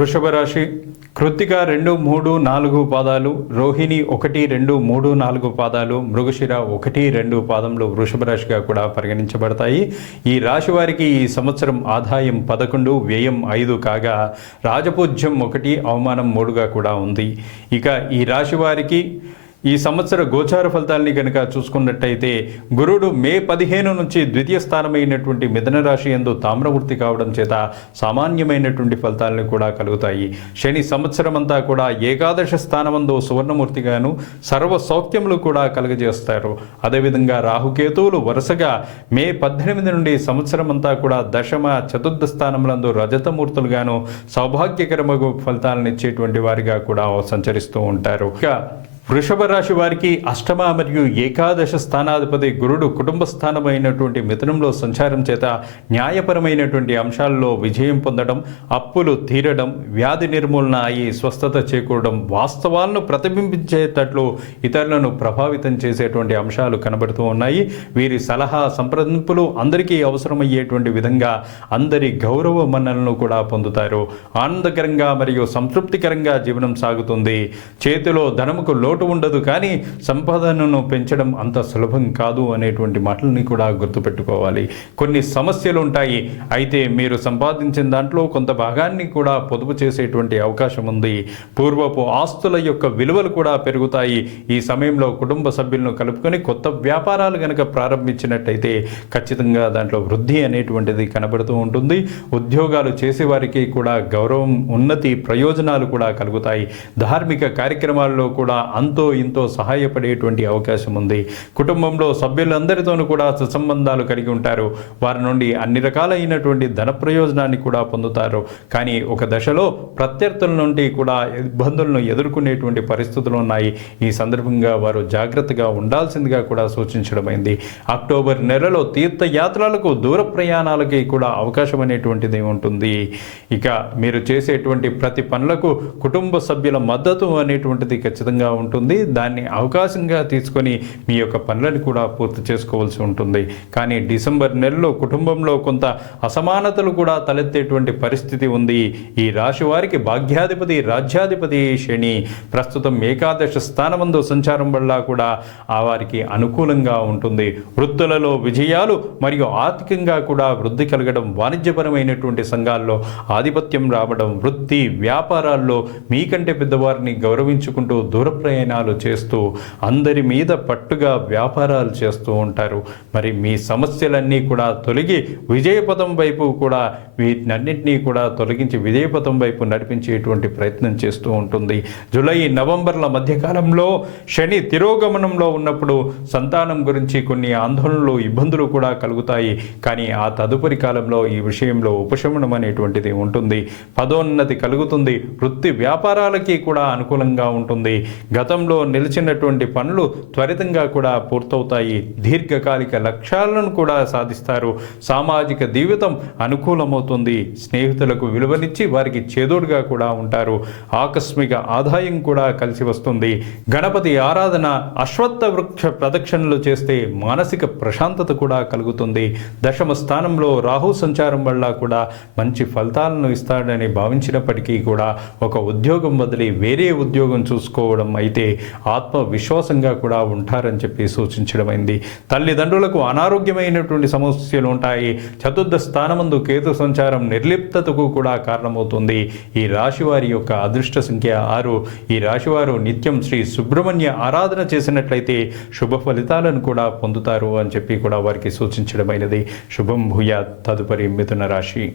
వృషభ రాశి కృత్తిక 2, 3, 4 పాదాలు, రోహిణి 1, 2, 3, 4 పాదాలు, మృగశిర 1, 2 పాదములు వృషభ రాశిగా కూడా పరిగణించబడతాయి. ఈ రాశి వారికి ఈ సంవత్సరం ఆదాయం 11, వ్యయం 5 కాగా రాజపూజ్యం 1, అవమానం 3గా కూడా ఉంది. ఇక ఈ రాశి వారికి ఈ సంవత్సర గోచార ఫలితాలని కనుక చూసుకున్నట్టయితే గురుడు మే 15 నుంచి ద్వితీయ స్థానమైనటువంటి మిథున రాశి యందు తామ్రమూర్తి కావడం చేత సామాన్యమైనటువంటి ఫలితాలను కూడా కలుగుతాయి. శని సంవత్సరం అంతా కూడా ఏకాదశ స్థానమందు సువర్ణమూర్తిగాను సర్వ సౌఖ్యములు కూడా కలుగజేస్తారు. అదేవిధంగా రాహుకేతువులు వరుసగా మే 18 నుండి సంవత్సరం అంతా కూడా దశమ చతుర్థ స్థానములందు రజతమూర్తులుగాను సౌభాగ్యకరమగు ఫలితాలను ఇచ్చేటువంటి వారిగా కూడా సంచరిస్తూ ఉంటారు. ఇక వృషభ రాశి వారికి అష్టమ మరియు ఏకాదశ స్థానాధిపతి గురుడు కుటుంబ స్థానమైనటువంటి మిథునంలో సంచారం చేత న్యాయపరమైనటువంటి అంశాల్లో విజయం పొందడం, అప్పులు తీరడం, వ్యాధి నిర్మూలన అయి స్వస్థత చేకూరడం, వాస్తవాలను ప్రతిబింబించేటట్లు ఇతరులను ప్రభావితం చేసేటువంటి అంశాలు కనబడుతూ ఉన్నాయి. వీరి సలహా సంప్రదింపులు అందరికీ అవసరమయ్యేటువంటి విధంగా అందరి గౌరవ మన్నలను కూడా పొందుతారు. ఆనందకరంగా మరియు సంతృప్తికరంగా జీవనం సాగుతుంది. చేతిలో ధనముకు లోటు ఉండదు, కానీ సంపాదనను పెంచడం అంత సులభం కాదు అనేటువంటి మాటలని కూడా గుర్తుపెట్టుకోవాలి. కొన్ని సమస్యలు ఉంటాయి, అయితే మీరు సంపాదించిన దాంట్లో కొంత భాగాన్ని కూడా పొదుపు చేసేటువంటి అవకాశం ఉంది. పూర్వపు ఆస్తుల యొక్క విలువలు కూడా పెరుగుతాయి. ఈ సమయంలో కుటుంబ సభ్యులను కలుపుకొని కొత్త వ్యాపారాలు కనుక ప్రారంభించినట్టయితే ఖచ్చితంగా దాంట్లో వృద్ధి అనేటువంటిది కనబడుతూ ఉంటుంది. ఉద్యోగాలు చేసేవారికి కూడా గౌరవం, ఉన్నతి, ప్రయోజనాలు కూడా కలుగుతాయి. ధార్మిక కార్యక్రమాల్లో కూడా అంతో ఇంతో సహాయపడేటువంటి అవకాశం ఉంది. కుటుంబంలో సభ్యులందరితోనూ కూడా సత్సంబంధాలు కలిగి ఉంటారు. వారి నుండి అన్ని రకాలైనటువంటి ధన ప్రయోజనాన్ని కూడా పొందుతారు. కానీ ఒక దశలో ప్రత్యర్థుల నుండి కూడా ఇబ్బందులను ఎదుర్కొనేటువంటి పరిస్థితులు ఉన్నాయి. ఈ సందర్భంగా వారు జాగ్రత్తగా ఉండాల్సిందిగా కూడా సూచించడమైంది. అక్టోబర్ నెలలో తీర్థయాత్రలకు, దూర ప్రయాణాలకి కూడా అవకాశం అనేటువంటిది ఉంటుంది. ఇక మీరు చేసేటువంటి ప్రతి పనులకు కుటుంబ సభ్యుల మద్దతు అనేటువంటిది ఖచ్చితంగా ఉంటుంది. దాన్ని అవకాశంగా తీసుకొని మీ యొక్క పనులను కూడా పూర్తి చేసుకోవాల్సి ఉంటుంది. కానీ డిసెంబర్ నెలలో కుటుంబంలో కొంత అసమానతలు కూడా తలెత్తేటువంటి పరిస్థితి ఉంది. ఈ రాశి వారికి భాగ్యాధిపతి, రాజ్యాధిపతి శని ప్రస్తుతం ఏకాదశ స్థానమందు సంచారం వల్ల కూడా వారికి అనుకూలంగా ఉంటుంది. వృత్తులలో విజయాలు మరియు ఆర్థికంగా కూడా వృద్ధి కలగడం, వాణిజ్యపరమైనటువంటి సంఘాల్లో ఆధిపత్యం రావడం, వృత్తి వ్యాపారాల్లో మీకంటే పెద్దవారిని గౌరవించుకుంటూ దూర ప్రయాణాలు చేస్తూ అందరి మీద పట్టుగా వ్యాపారాలు చేస్తూ ఉంటారు. మరి మీ సమస్యలన్నీ కూడా తొలగి విజయపథం వైపు కూడా వీటన్నింటినీ కూడా తొలగించి విజయపథం వైపు నడిపించేటువంటి ప్రయత్నం చేస్తూ ఉంటుంది. జూలై, నవంబర్ల మధ్యకాలంలో శని తిరోగమనంలో ఉన్నప్పుడు సంతానం గురించి కొన్ని ఆందోళనలు, ఇబ్బందులు కూడా కలుగుతాయి. కానీ ఆ తదుపరి కాలంలో ఈ విషయంలో ఉపశమనం అనేటువంటిది ఉంటుంది. పదోన్నతి కలుగుతుంది. వృత్తి వ్యాపారాలకి కూడా అనుకూలంగా ఉంటుంది. గతంలో నిలిచినటువంటి పనులు త్వరితంగా కూడా పూర్తవుతాయి. దీర్ఘకాలిక లక్ష్యాలను కూడా సాధిస్తారు. సామాజిక జీవితం అనుకూలమవుతుంది. స్నేహితులకు విలువనిచ్చి వారికి చేదోడుగా కూడా ఉంటారు. ఆకస్మిక ఆదాయం కూడా కలిసి వస్తుంది. గణపతి ఆరాధన, అశ్వత్థ వృక్ష ప్రదక్షిణలు చేస్తే మానసిక ప్రశాంతత కూడా కలుగుతుంది. దశమ స్థానంలో రాహు సంచారం వల్ల కూడా మంచి ఫలితాలను ఇస్తాడని భావించినప్పటికీ కూడా ఒక ఉద్యోగం వదిలి వేరే ఉద్యోగం చూసుకోవడం అయితే ఆత్మవిశ్వాసంగా కూడా ఉంటారని చెప్పి సూచించడమైంది. తల్లిదండ్రులకు అనారోగ్యమైనటువంటి సమస్యలు ఉంటాయి. చతుర్థ స్థానమందు కేతు సంచారం నిర్లిప్తతకు కూడా కారణమవుతుంది. ఈ రాశివారి యొక్క అదృష్ట సంఖ్య 6. ఈ రాశివారు నిత్యం శ్రీ సుబ్రహ్మణ్య ఆరాధన చేసినట్లయితే శుభ ఫలితాలను కూడా పొందుతారు అని చెప్పి కూడా వారికి సూచించడమైనది. శుభం భూయాత్. తదుపరి మిథున రాశి.